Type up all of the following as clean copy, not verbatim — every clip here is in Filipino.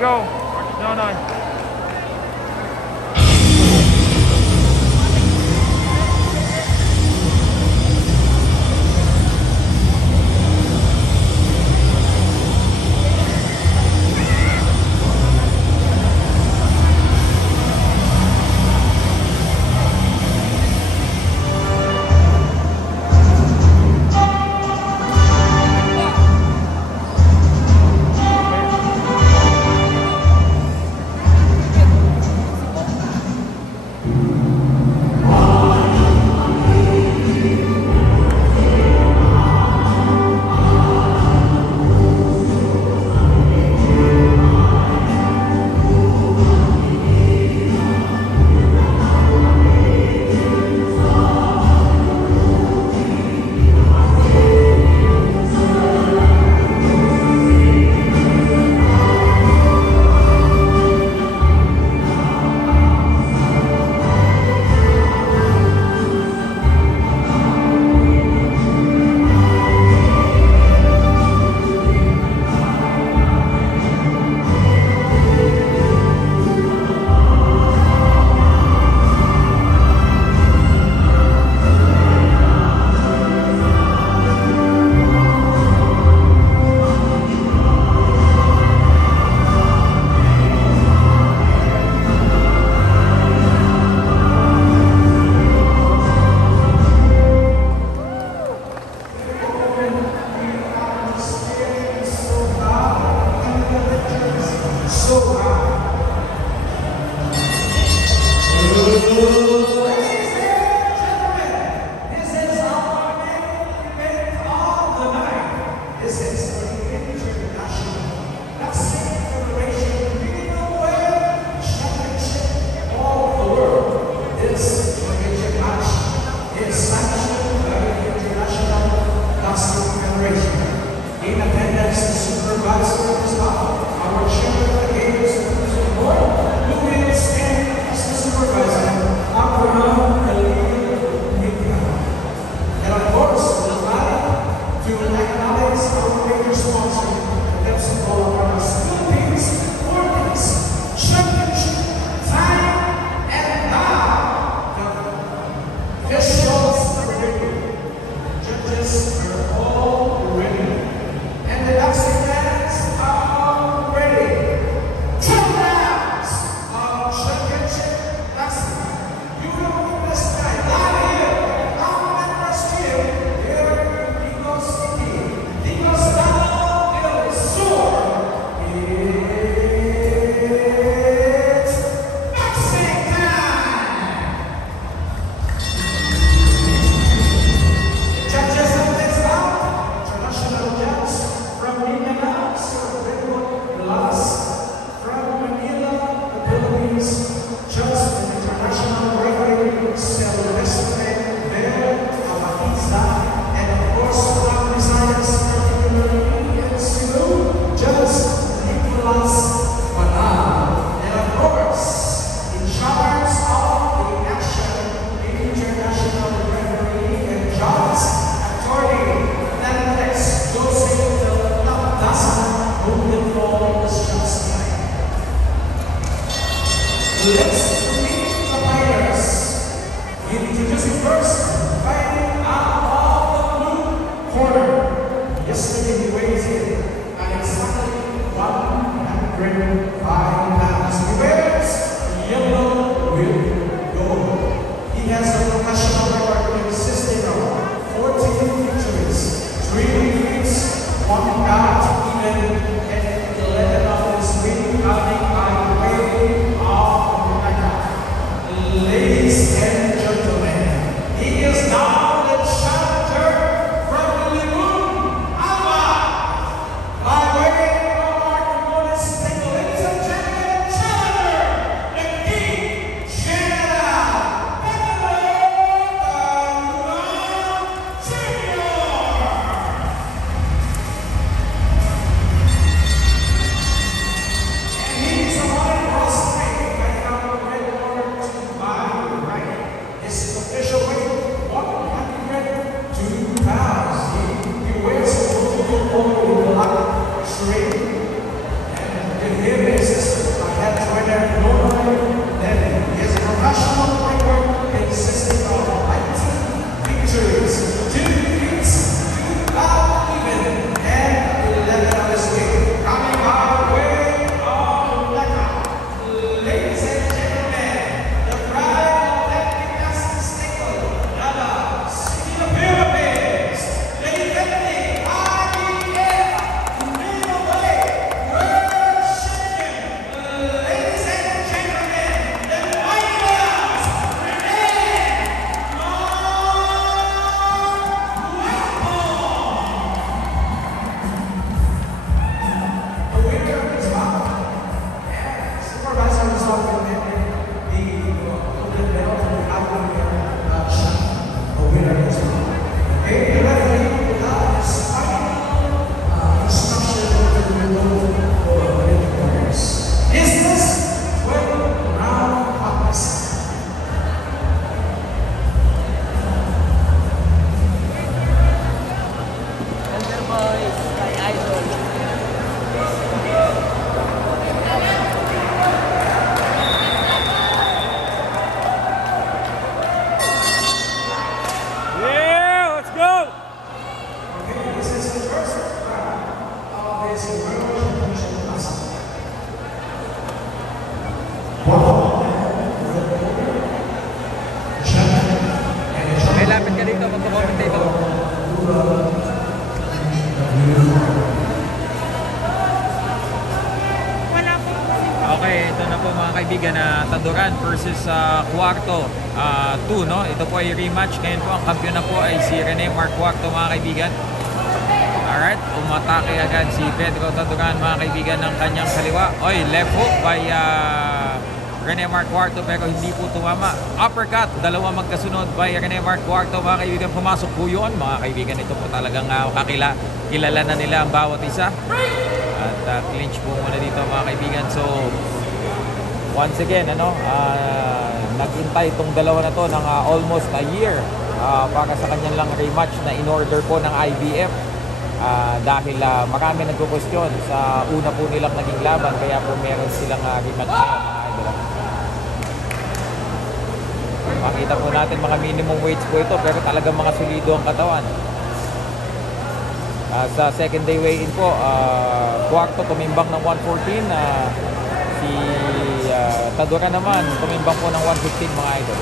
go. No, no. May lapit ka dito, magko-commentator. Okay, ito na po mga kaibigan na Taduran versus Cuarto 2, no? Ito po ay rematch. Ngayon po ang kampiyon na po ay si Rene Mark Cuarto mga kaibigan. Alright, umatake agad si Pedro Taduran mga kaibigan ng kanyang kaliwa. Oy, left hook by Rene Mark Cuarto pero hindi po tumama. Uppercut, dalawa magkasunod by Rene Mark Cuarto mga kaibigan. Pumasok po yun mga kaibigan. Ito po talagang kilala na nila ang bawat isa. At clinch po muna dito mga kaibigan. So once again naghintay itong dalawa na to ng almost a year para sa kanyang lang rematch na in order po ng IBF. Dahil marami nagko-question sa una po nilang naging laban, kaya po meron silang rematch ngayon mga idol. Makita po natin mga minimum weights po ito pero talagang mga solido ang katawan. Sa second day weigh-in po, Cuarto tumimbang ng 114, si Taduran naman tumimbang po ng 115 mga idol.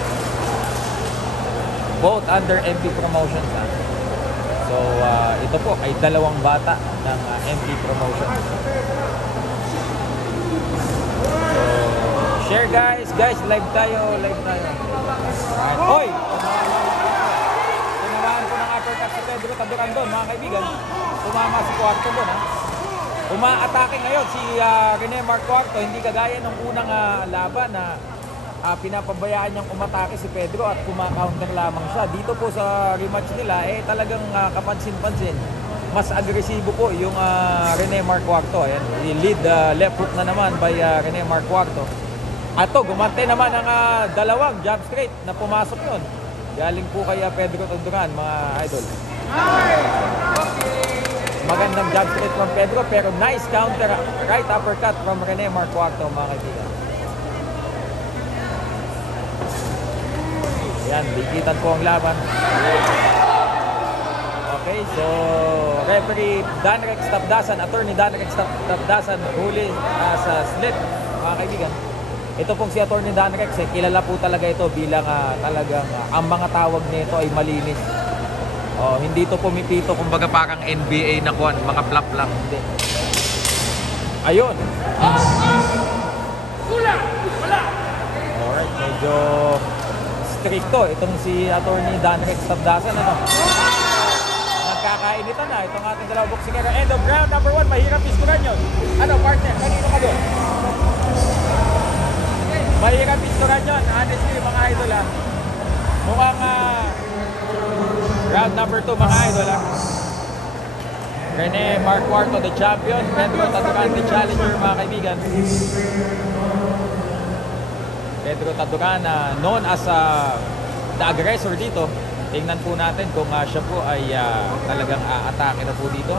Both under MP Promotions. So ito po ay dalawang bata ng MP Promotions. So share guys, live tayo. Alright. Hoy! Tinamaan po ng uppercut si Pedro Taduran doon mga kaibigan. Tumama si Cuarto doon Umaatake ngayon si Rene Mark Cuarto, hindi kagaya ng unang laban na pinapabayaan niyang umatake si Pedro at kumakaunter lamang siya. Dito po sa rematch nila, talagang kapansin-pansin. Mas agresibo po yung Rene Mark Cuarto. Ayan, lead left hook na naman by Rene Mark Cuarto. At to, gumante naman ang dalawang jab straight na pumasok nun. Galing po kay Pedro Taduran mga idol. Magandang jab straight from Pedro pero nice counter right uppercut from Rene Mark Cuarto mga kaibigan. Yan, bigitan po ang laban. Okay, so referee Danrex Tapdasan, attorney Danrex Tapdasan huli sa slip mga kaibigan. Ito pong si attorney Danrex, kilala po talaga ito bilang talagang ang mga tawag nito ay malinis. Hindi ito pumipito, kumbaga parang NBA na kuwan, mga flap lang, hindi. Ayun. Alright, medyo stricto itong si attorney Danrex Tapdasan nagkakainitan na itong ating dalawang boksingero. End of round number 1, mahirap isturan yun. Partner, kanino ka doon? Mahirap isturan yun, honestly mga idol mukhang round number 2 mga idol Rene Mark Cuarto the champion, Pedro Taduran the challenger mga kaibigan. Pedro Taduran known as the aggressor dito. Tingnan po natin kung siya po ay talagang atake na po dito.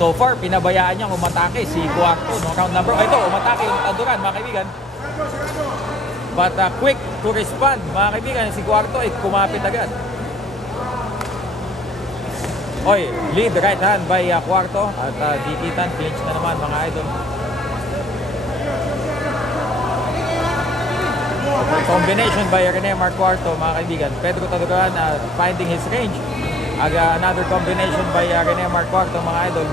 So far, pinabayaan niyang umatake si Cuarto. No? Round number, ito, umatake yung Taduran mga kaibigan. But quick to respond mga kaibigan. Si Cuarto ay kumapit agad. Oy, lead right hand by Cuarto. At dikitan, clinch na naman mga idol. Combination by Rene Mark Cuarto mga kaibigan. Pedro Taduran finding his range. Another combination by Rene Mark Cuarto mga idol.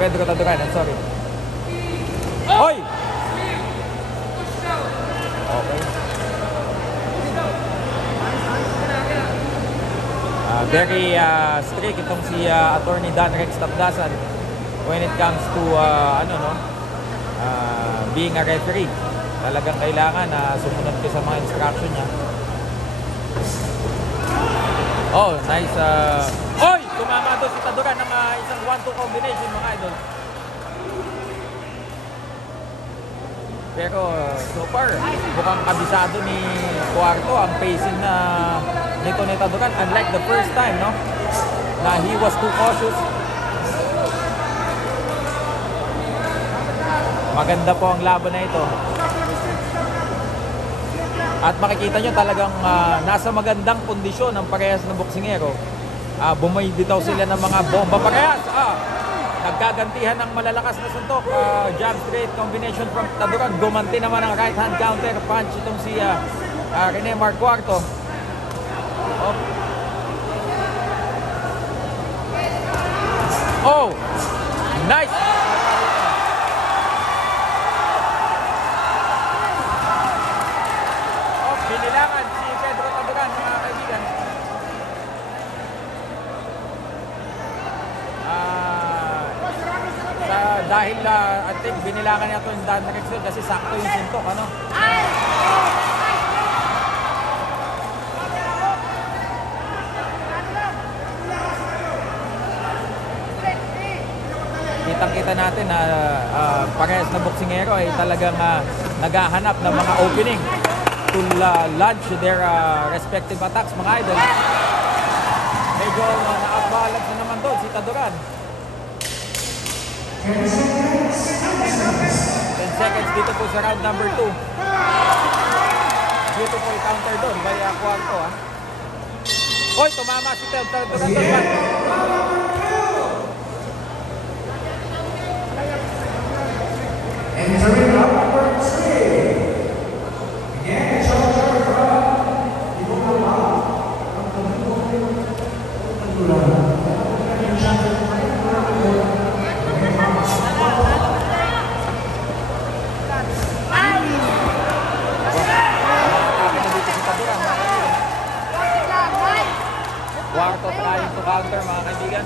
Pedro Taduran, I'm sorry. Hoy! Okay. Very strict itong si attorney Danrex Tapdasan when it comes to being a referee. talagang kailangan na sumunod ka sa mga instruction niya. Oh, nice. Oy! Tumama doon si Taduran ng isang 1-2 combination, mga idol. Pero so far, mukhang kabisado ni Cuarto ang pacing na nito ni Taduran. Unlike the first time, no? Na he was too cautious. Maganda po ang laban na ito. At makikita nyo talagang nasa magandang kondisyon ang parehas na boksingero. Bumibitaw sila ng mga bomba parehas. Nagkagantihan ng malalakas na suntok. Jab straight combination from Taduran. Gumanti naman ang right hand counter punch itong si Rene Mark Cuarto. Oh, nice. Binilangan si Pedro Taduran, mga kaibigan. Dahil I think binilangan niya ito yung Dan Rexel kasi sakto yung suntok, ano? Kitang-kita natin na parehas na boksingero ay talagang naghahanap ng mga opening to launch their respective attacks, mga idol. Medyo na-outbalance na naman doon si Taduran. 10 seconds dito po sa round number 2. Beautiful counter doon by Cuarto. Hoy, tumama si Taduran doon. Entering number 3. Again, George Cuarto trying to counter, mga kaibigan.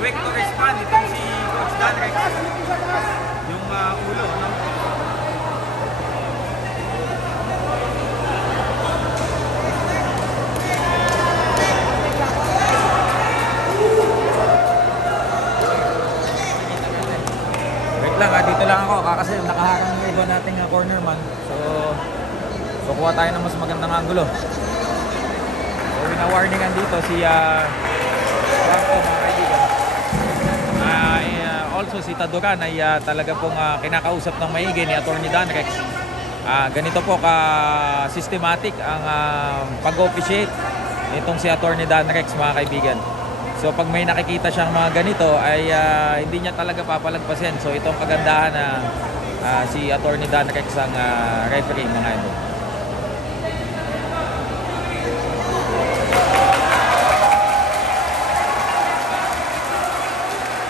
Quick to respond itong si Coach Dan Rex. Yung ulo, no? Wait lang, dito lang ako kasi nakaharang yung iba nating corner man. So kuha tayo ng mas magandang angulo. So wina-warningan dito si Cuarto, mga kaibigan. Also si Taduran ay talaga pong kinakausap ng maigi ni Attorney Dan Rex. Ganito po ka-systematic ang pag-officiate nitong si Attorney Dan Rex, mga kaibigan. So pag may nakikita siyang mga ganito ay hindi niya talaga papalagpasin. So itong kagandahan na si Attorney Dan Rex ang referee, mga idol.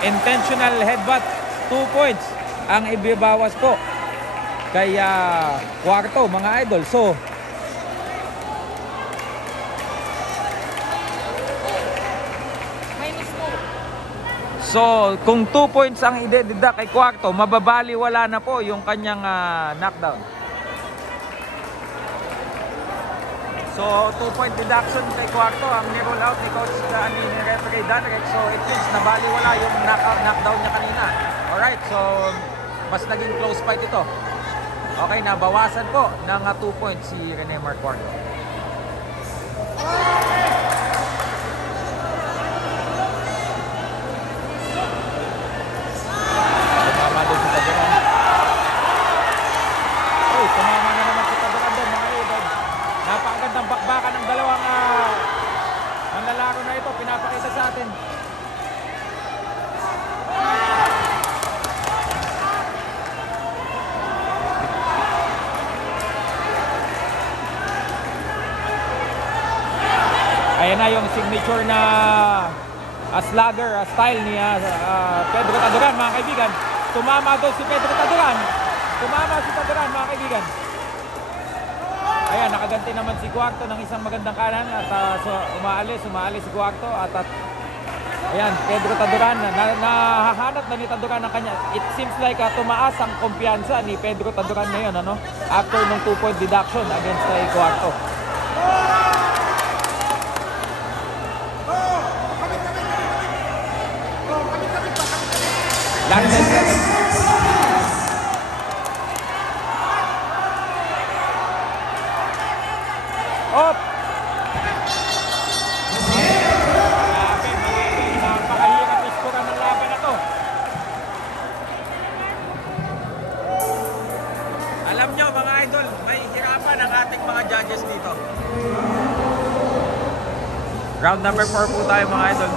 Intentional headbutt, 2 points ang ibibawas po kay Cuarto, mga idol. So kung 2 points ang idedida kay Cuarto, mababaliwala na po yung kanyang knockdown. So So, 2-point deduction kay Cuarto ang ni-roll out ni Coach ni referee Danrek. So, it means nabaliwala yung knockdown niya kanina. Alright, so mas naging close fight ito. Okay, nabawasan po ng 2 points si Rene Mark Cuarto. Tumama doon si Taduran. Uy, tumama na naman si Taduran doon, mga idol. Napakagandang bakbakan ng dalawang ang lalaro na ito, pinapakita sa atin. Ayan na yung signature na slugger style ni Pedro Taduran, mga kaibigan. Tumama doon si Pedro Taduran. Tumama si Taduran, mga kaibigan. Ayan, nakaganti naman si Cuarto ng isang magandang kanan at umaalis si Cuarto at ayan, Pedro Taduran, nahahanap na ni Taduran ng kanya. It seems like tumaas ang kumpiyansa ni Pedro Taduran ngayon, after ng 2-point deduction against kay Cuarto. Op! Napakahirap iskoran ng laban na to. Alam nyo mga idol, may hirapan ang ating mga judges dito. Round number 4 po tayo mga idol.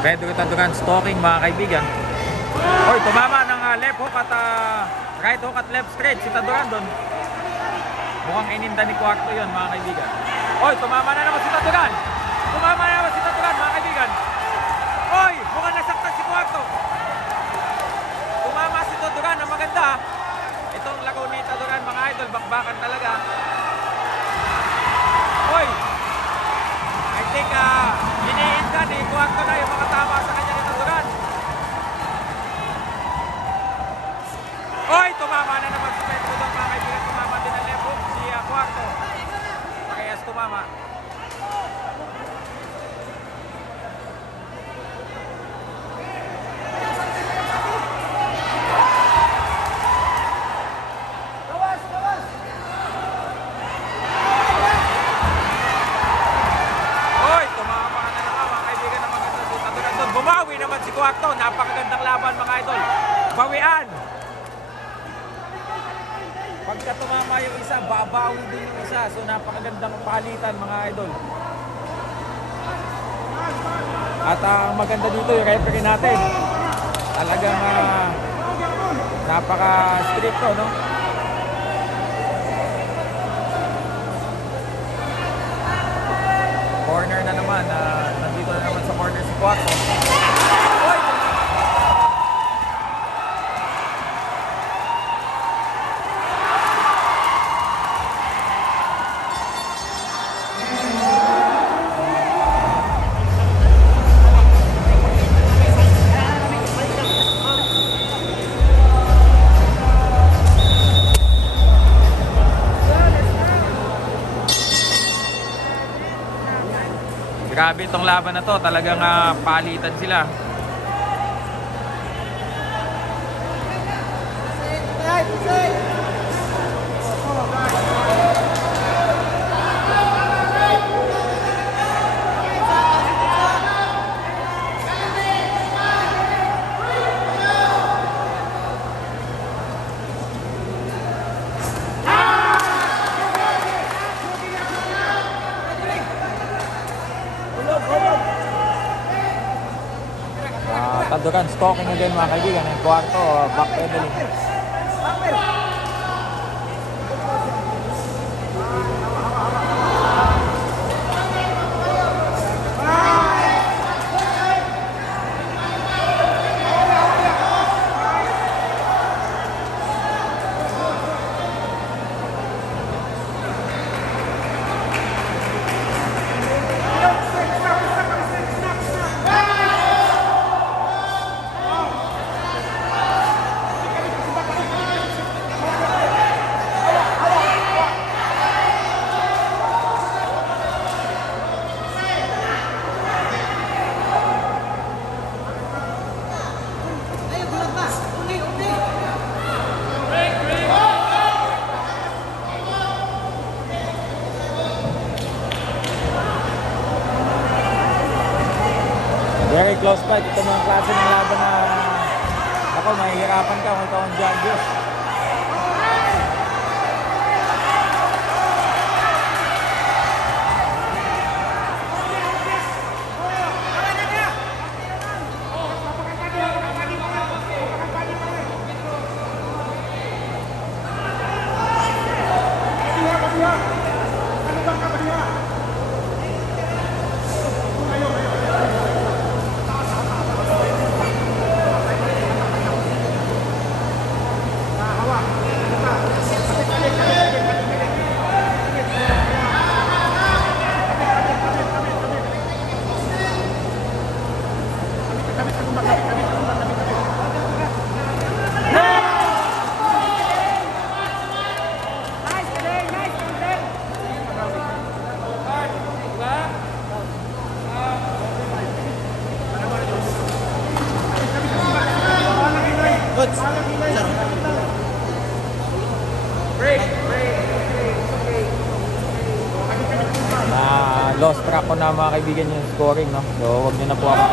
Pedro Taduran stalking mga kaibigan. Oy, tumama ng left hook at right hook at left straight si Taduran doon. Mukhang ininda ni Cuarto yun mga kaibigan. Oy, tumama na naman si Taduran. Tumama na naman si Taduran mga kaibigan. Oy, mukhang nasaktan si Cuarto. Tumama si Taduran na maganda. Itong laro ni Taduran mga idol, bakbakan talaga. Oy, I think iniinda ni Cuarto na yung mga tama sa kanya ni Taduran. Oy, tumama na naman si Pedro doon mga kaibigan. Tumama din ang left hook si Cuarto. Parehas tumama. Si Cuarto, napakagandang laban mga idol. Bawian. Pagka tumama yung isa, babawi din yung isa. So napakagandang palitan mga idol. At maganda dito yung referee natin. Talagang napaka-stricto, no? Corner na naman. Nandito na naman sa corner si Cuarto. grabe itong laban na to. Talagang palitan sila. Tanduran, stalking again mga kaibigan. Yung kwarto, backpedaling. Very close fight. Ito mga klase ng laban na ako, mahihirapan ka kung ikaw ang judges. Lost track ko na mga kaibigan yung scoring, no? So wag nyo na po ako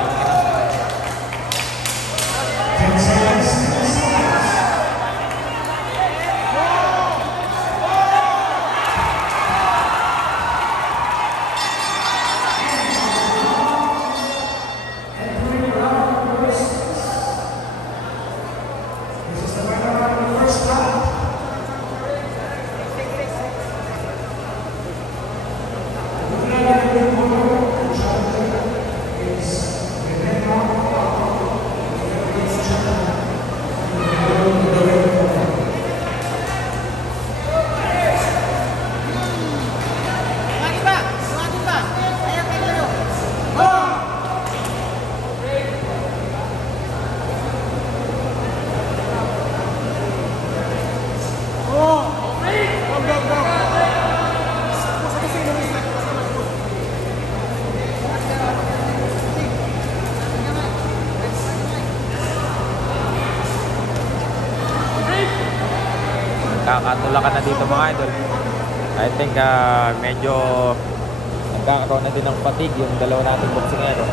kakatulakan na dito mga idol. I think medyo nagkakaroon na din ng fatigue yung dalawa nating boksingero.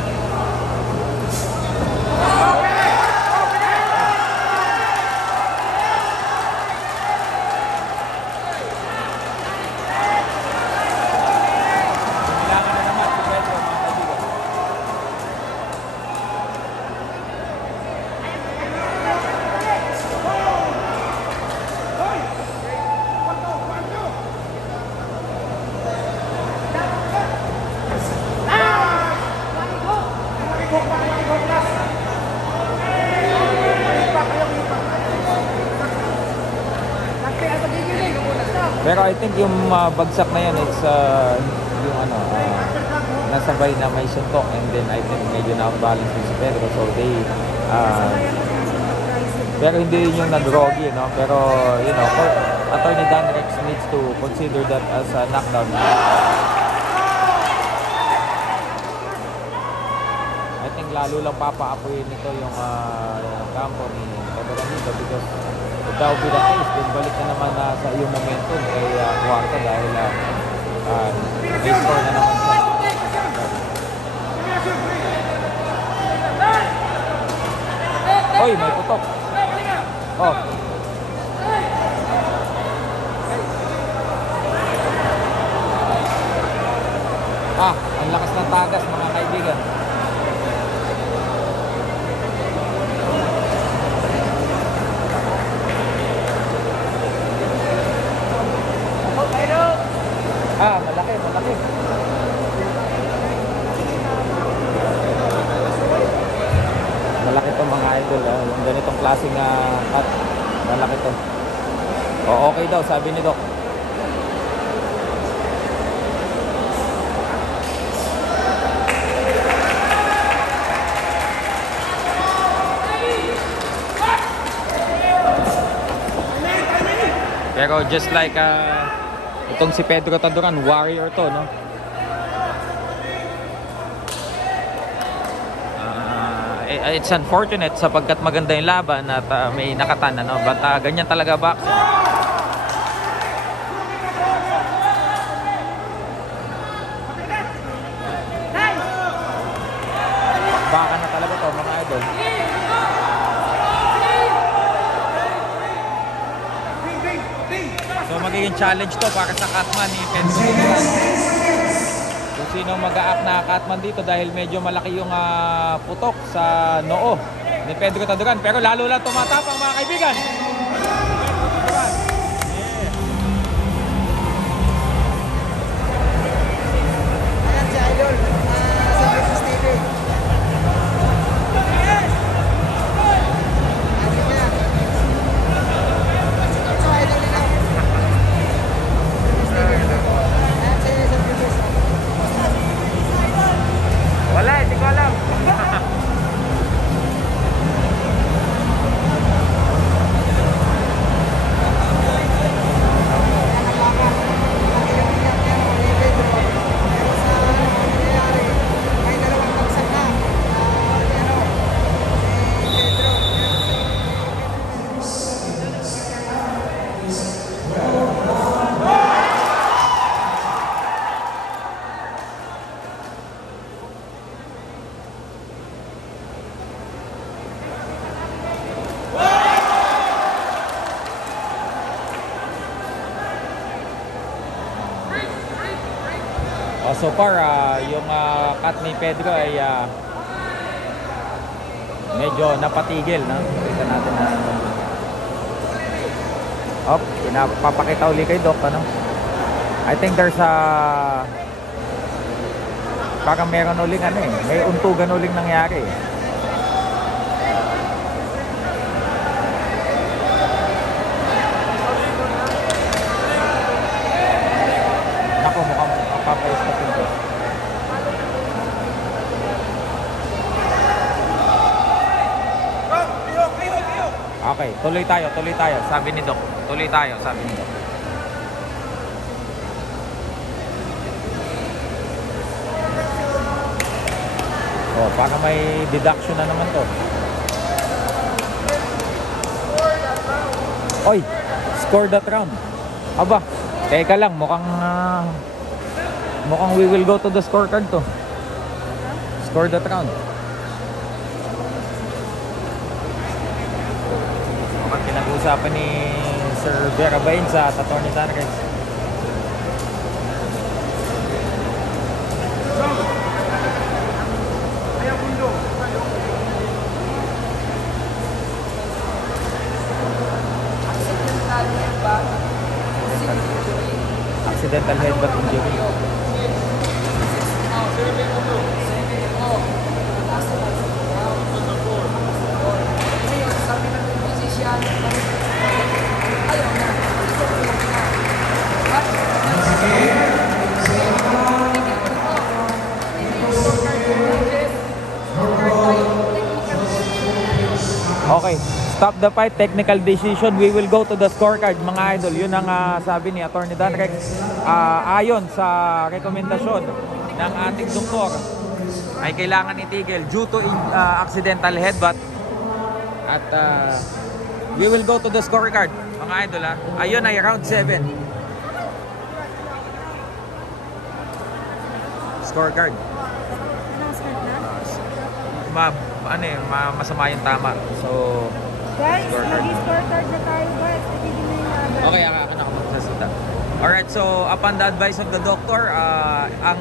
Pero I think yung bagsak na yan, it's yung nasabay na may suntok, and then I think medyo na-balance din si Pedro, so they pero hindi yun yung nag-rogi, no? Pero you know, Attorney Dan Rex needs to consider that as a knockdown. think lalo lang papaapoyin nito yung kampo ni Pedro Amigo because if that will be the case, then balik na naman sa yung momentum kay Cuarto dahil may score na naman siya. Oy, may putok. Oh. Ang lakas ng tagas mga kaibigan. Malaki. Malaki to mga idol. Yung ganitong klaseng cut. Malaki to. Okay daw, sabi ni Doc. Pero just like itong si Pedro Taduran, warrior to, no? It's unfortunate sapagkat maganda yung laban at may nakatan, no? But ganyan talaga boxing. Baka na talaga to mga idol. So magiging challenge to para sa Catman ni Pedro Taduran. Kung sino mag-a-act na Catman dito dahil medyo malaki yung putok sa noo ni Pedro Taduran. Pero lalo lang tumatapang mga kaibigan. Ayan si Idol sa Versus TV. Wala, hindi ko alam. So far, yung cut ni Pedro ay medyo napatigil, no? Kita natin na pinapakita uli kay Doc, ano? I think there's parang meron uling may untugan uling nangyari. Nako, mukhang papayos-tapin ko. Okay, tuloy tayo, sabi ni Doc. Tuloy tayo, sabi ni Doc. Oh, para may deduction na naman to. Oy, score that round. Aba, teka lang, mukhang we will go to the scorecard to. Score that round. Mukhang pinag-uusapan ni Sir Vera Bain sa Attorney Sanrez. Accidental headbutt injury. Okay, stop the fight, technical decision. We will go to the scorecard, mga idol. Yun ang sabi ni Attorney Dan Rex. Ayon sa rekomendasyon ng ating doktor, ay kailangan itigil due to accidental headbutt. At we will go to the scorecard, mga idol ha. Ayun ay round 7. Scorecard. Masama yung tama. So, Guys, scorecard. mag-scorecard na tayo guys. Nagiging na yung agad. Okay, ako na magsasalita. Alright, so upon the advice of the doctor, ang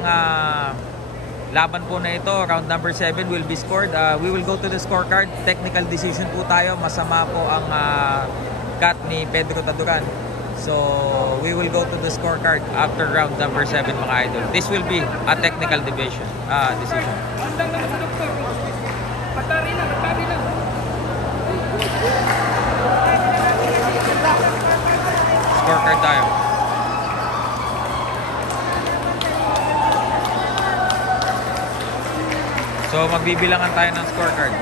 laban po na ito, round number 7 will be scored. We will go to the scorecard. Technical decision po tayo. Masama po ang cut ni Pedro Taduran. So, we will go to the scorecard after round number 7, mga idol. This will be a technical decision. Scorecard tayo. So, magbibilangan tayo ng scorecard.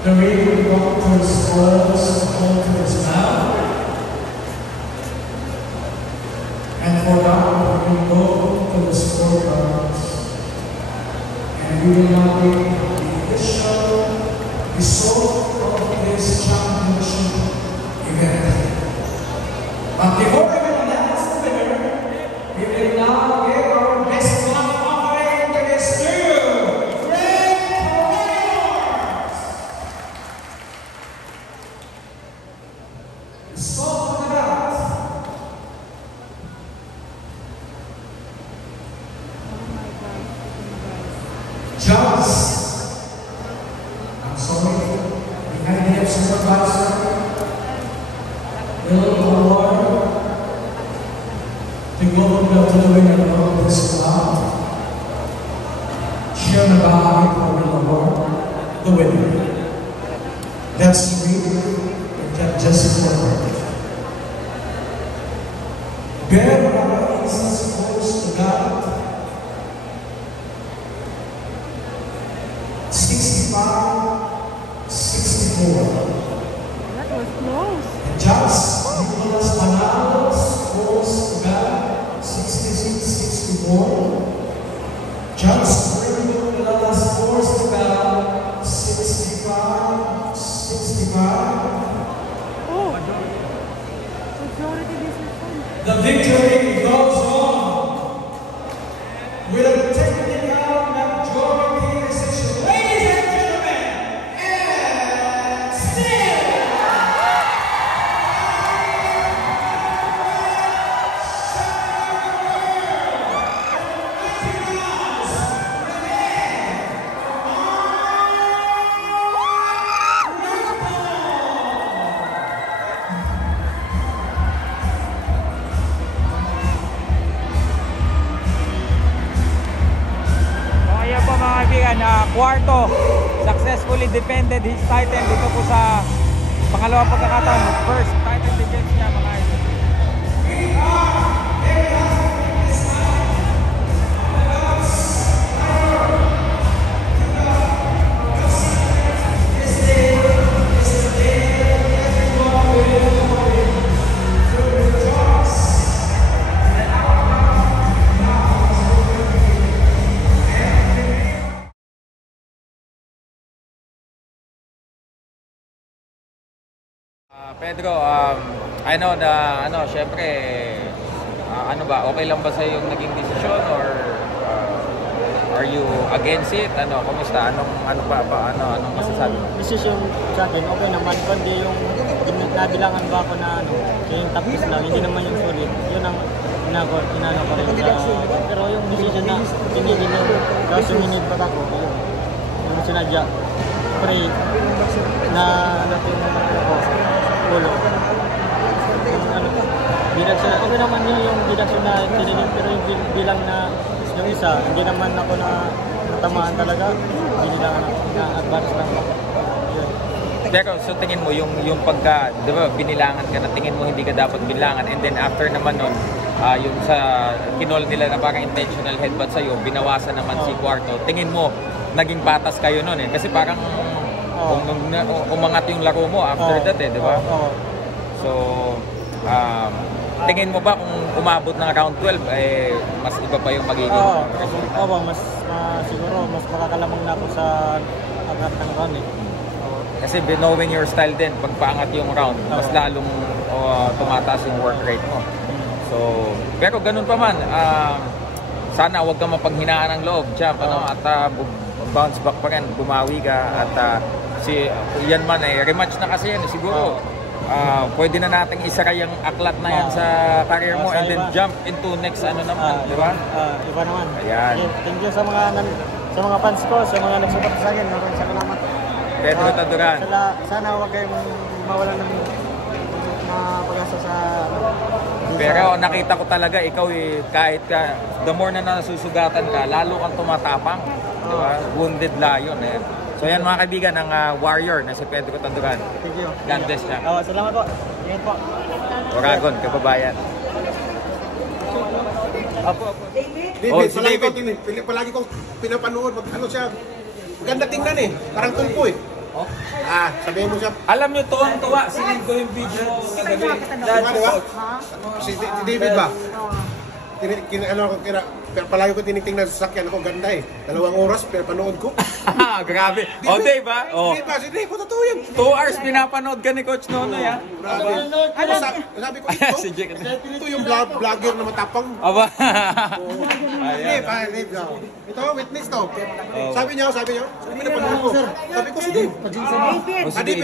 The reading doctor scrolls over his mouth, and for now we go to the scorecards, and we will now read the official result of this championship event. But before we announce the winner, we will now give our best man offering to this two great warriors. So for that, Jones, I'm sorry, we had to have supervisor, will award the gold medal to the winner of this round. Sharon Bahari will award the winner. Let's read the just forward. Bear is supposed to God 65-64. That was close. Just Nicolas Manalo scores God 66-64. Just Ringo Manalo scores God 65-65. Oh. Majority decision. The victory goes on with a technical majority decision. Ladies and gentlemen, and still So, ayan po mga kaibigan, Cuarto successfully defended his title dito po sa pangalawang pagkakataon. First title defense niya, mga idol. Pedro, I know na syempre ano ba, okay lang ba sa yung naging desisyon or are you against it? Kumusta? Anong masasabi mo? Decision sa akin, okay naman. Kundi yung nabilangan ba ako na yung tapos lang, hindi naman yung sulit. Yun ang inano ko rin. Pero yung decision na sinigil na, tapos suminig pa ako, yun. Yung sinadya. Pray na ulo. Direksyon, okay naman yung direksyon na sinigil, pero yung bilang na yung isa, hindi naman ako na natamaan talaga. Hindi lang na-advance lang ako. Yun. Pero so tingin mo yung pagka, di ba, binilangan ka na, tingin mo hindi ka dapat bilangan, and then after naman nun, yung sa kinol nila na parang intentional headbutt sa'yo, binawasan naman si Cuarto. Tingin mo, naging patas kayo nun eh. Kasi parang umangat yung laro mo after that eh, di ba? So, tingin mo ba kung umabot ng round 12, eh, mas iba pa yung magiging resulta? Oo, siguro, mas makakalamang na ako sa angat ng round eh. Kasi knowing your style din, pag paangat yung round, mas lalong tumataas yung work rate mo. So, pero ganun pa man, sana huwag ka mapanghinaan ng loob, champ, ano, at bounce back pa rin, bumawi ka, at yan man eh, rematch na kasi yan, siguro. Pwede na nating isara yung aklat na yan sa career mo and then jump into next ano naman, di ba? Iba naman. Ayan. Thank you sa mga fans ko, sa mga nagsupport sa akin. Maraming salamat. Pedro Taduran. Sana huwag kayong mawala ng pag-asa sa... Pero nakita ko talaga, ikaw eh, kahit ka, the more na nasusugatan ka, lalo kang tumatapang. Di ba? Wounded lion eh. So yan mga kaibigan, ang warrior na si Pedro Taduran. Thank you. God bless niya. Salamat po. Ingat po. Oragon, kababayan. David, palagi kong pinapanood. Ano siya, maganda tingnan eh. Parang tulpo eh. Sabihin mo siya, Alam nyo, tuwang-tuwa, sinend ko yung video kagabi. di ba? Si David ba? Pero palagi ko tinitingnan sa sasakyan ako, ganda eh. 2 oras, pero panood ko. Grabe. O, Dave ba? O. David ba? Si Dave, totoo yan. 2 hours pinapanood ka ni Coach Nonoy, ha? Grabe. Sabi ko, Si Jake. ito yung vlogger na matapang. Aba. Dave, Dave. Ito, witness to. Sabi niya, pinapanood ko. Sabi ko, si Dave. O, sige,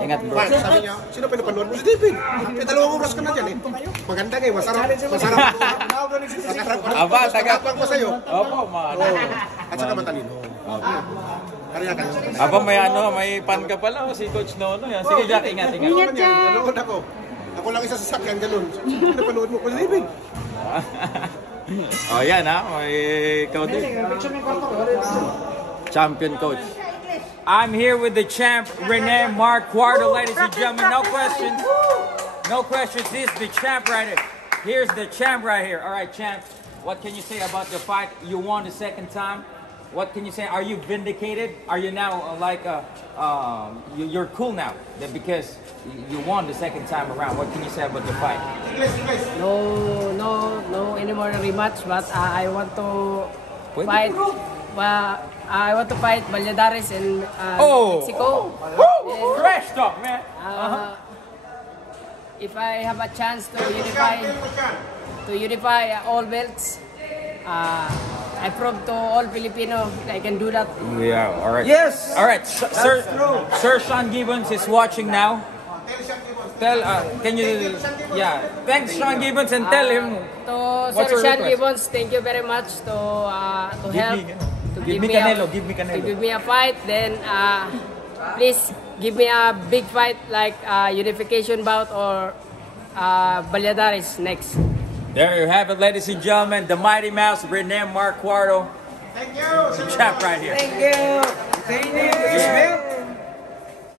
ingat, bro. Sabi niya, sino pinapanood mo? Si David. May 2 oras ka na dyan eh. Maganda kayo, masarap. Aba, taga. Matapang pa sa'yo. Opo, mga At saka matalino. Kaya kayo. Aba, may pan ka pala o si Coach Nonoy. Ha? Sige, Jack, ingat. Ingat ka. Nanood ako. Ako lang isa sa sakyan, ganun. Pinapanood mo ko, David. O, yan ha. May ikaw din. Champion coach. I'm here with the champ, Rene Mark Cuarto, ladies and gentlemen. No questions. No questions. This is the champ right here. Here's the champ right here. All right, champ. What can you say about the fight? You won the second time. What can you say? Are you vindicated? Are you now you're cool now because you won the second time around? What can you say about the fight? No anymore rematch, but I want to fight. I want to fight Valladares in Mexico. Fresh talk, man. If I have a chance to unify all belts, I prove to all Filipino that I can do that. Yeah, all right. Yes! All right, Sir Sean Gibbons is watching now. Can you, thanks Sean Gibbons and tell him. To What's Sir your Sean request? Gibbons, thank you very much to help. Give me Canelo. To give me a fight, then please give me a big fight like unification bout or Valladares next. There you have it, ladies and gentlemen. The Mighty Mouse, Rene Mark Cuarto. Thank you. Champ right here. Thank you. Thank you.